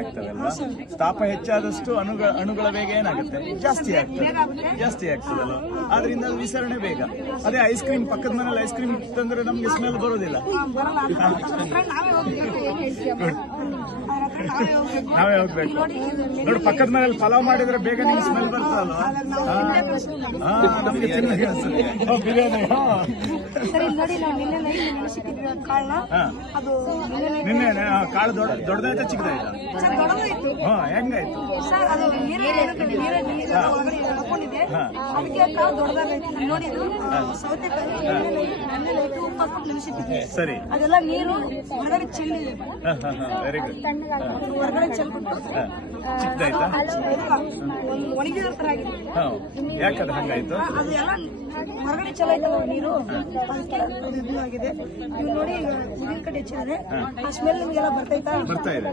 ಆಗ್ತದಲ್ವಾ? ತಾಪ ಹೆಚ್ಚಾದಷ್ಟು ಅಣುಗಳ ವೇಗ ಏನಾಗುತ್ತೆ? ಜಾಸ್ತಿ ಆಗ್ತದಲ್ಲ. ಆದ್ರಿಂದ ಅದು ವಿಸರಣೆ ಬೇಗ. ಅದೇ ಐಸ್ ಕ್ರೀಮ್ ಪಕ್ಕದ ಮನೇಲಿ ಐಸ್ ಕ್ರೀಮ್ ತಂದ್ರೆ ನಮ್ಗೆ ಸ್ಮೆಲ್ ಬರೋದಿಲ್ಲ. ನಾವೇ ಹೋಗ್ಬೇಕು ನೋಡಿ. ಪಕ್ಕದ ಮನೇಲಿ ಪಲಾವ್ ಮಾಡಿದ್ರೆ ಬೇಗ ನಿಮ್ಗೆ ಸ್ಮೆಲ್ ಬರ್ತದಲ್ವಾ? ನಮಗೆ ಬಿರಿಯಾನಿ ನಿನ್ನೆ ಕಾಳು ದೊಡ್ಡದಾಯ್ತಾ ಚಿಕ್ಕದಾಯ್ತಾ? ಹೆಂಗಾಯ್ತು? ಸರಿ, ಅದೆಲ್ಲ ನೀರು ಹೊರಗಡೆ ಚೆಲ್ಲಿ ವೆರಿ ಗುಡ್. ಹೊರಗಡೆ ಚೆಲ್ಬಿಟ್ಟು ಚಿಕ್ಕದಾಯ್ತಾ? ಒಣಗಿದ ತರ ಆಗಿದೆ. ಯಾಕಂದ್ರೆ ಹಂಗಾಯ್ತು? ಅದು ಎಲ್ಲ ಹೊರಗಡೆ ಚೆಲ್ಲಾಯ್ತಲ್ಲ ನೀರು, ಅದಕ್ಕೆ ಅದು ಇದು ಆಗಿದೆ. ನೀವು ನೋಡಿ, ಈಗ ನೀರಿನ ಕಡೆ ಹೆಚ್ಚಿದ್ರೆ ಆ ಸ್ಮೆಲ್ ನಿಮ್ಗೆಲ್ಲ ಬರ್ತಾ ಇದೆ.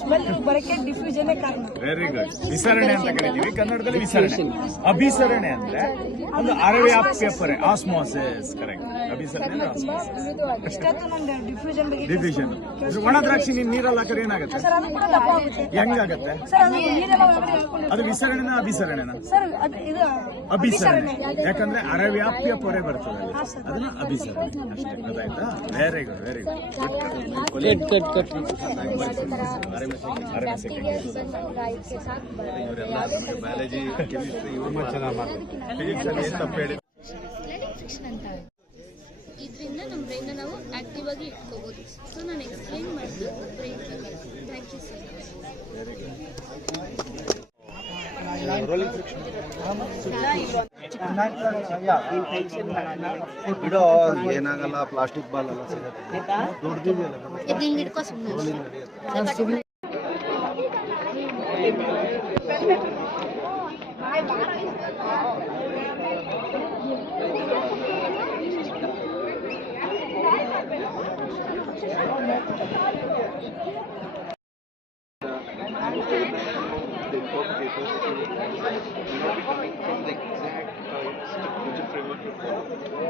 ಸ್ಮೆಲ್ ಬರಕ್ಕೆ ಡಿಫ್ಯೂಷನ್ ಕಾರಣ. Very good. ವಿಸರಣೆ ಅಂತ ಕರಿತೀವಿ ಕನ್ನಡದಲ್ಲಿ. ವಿಸರಣೆ. ಅಭಿಸರಣೆ ಅಂದ್ರೆ ಒಂದು ಅರವ್ಯಾಪ್ಯ ಪೊರೆ, ಆಸ್ಮೋಸಿಸ್. ಕರೆಕ್ಟ್. ಅಭಿಸರಣೆ ಇಷ್ಟೊತ್ತು ನಂಗೆ ಡಿಫ್ಯೂಷನ್ ಬಗ್ಗೆ. ಡಿಫ್ಯೂಷನ್. ಒಣ ದ್ರಾಕ್ಷಿ ನೀರಲ್ಲಿ ಹಾಕಿದ್ರೆ ಏನಾಗುತ್ತೆ? ಸರ್ ಅದು ಕೂಡ ದಪ್ಪ ಆಗುತ್ತೆ. ಹೆಂಗಾಗತ್ತೆ? ಸರ್ ಅದು ನೀರೆಲ್ಲ ಒಳಗಡೆ ಹೇಳ್ಕೊಂಡು ಅದು ವಿಸರಣೆನ ಅಭಿಸರಣೆನ? ಸರ್ ಇದು ಅಭಿಸರಣೆ. ಯಾಕಂದ್ರೆ ಅರವ್ಯಾಪ್ಯ ಪೊರೆ ಬರ್ತದೆ, ಅದನ್ನ ಅಭಿಸರಣೆ ಅಷ್ಟೇ. ಗೊತ್ತಾಯ್ತಾ? Very good, very good. Biology, chemistry ಇದರಿಂದ ನಮ್ಮ ಬ್ರೈನ್ನ ನಾವು ಆಕ್ಟಿವ್ ಆಗಿ ಇಟ್ಕೋಬಹುದು. ಸೊ ನಾನು ಎಕ್ಸ್ಪ್ಲೈನ್ ಮಾಡಿದ್ದು ಬ್ರೈನ್ ಪ್ರಕಾರ. Thank you sir. ಬಿಡೋ, ಏನಾಗಲ್ಲ. ಪ್ಲಾಸ್ಟಿಕ್ ಬಾಲ್ ಎಲ್ಲ ಸಿಗುತ್ತೆ. ಇದನ್ನ ಹಿಡ್ಕೋ ಸುಮ್ಮನೆ.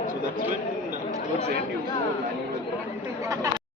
So that's when towards the end you go animal.